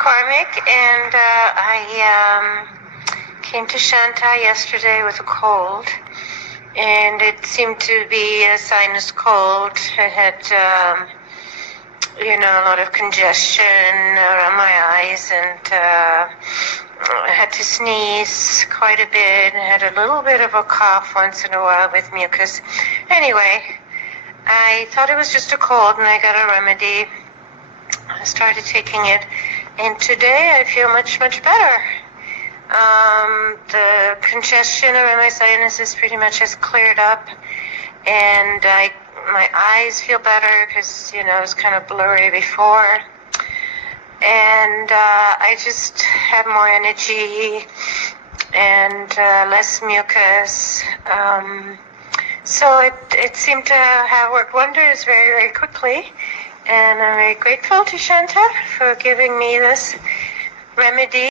McCormick, and I came to Shanta yesterday with a cold, and it seemed to be a sinus cold. I had, a lot of congestion around my eyes, and I had to sneeze quite a bit. I had a little bit of a cough once in a while with mucus. Anyway, I thought it was just a cold, and I got a remedy. I started taking it, and today I feel much, much better. The congestion around my sinuses pretty much has cleared up, and my eyes feel better because, it was kind of blurry before. And I just have more energy and less mucus. So it seemed to have worked wonders very, very quickly. And I'm very grateful to Shanta for giving me this remedy.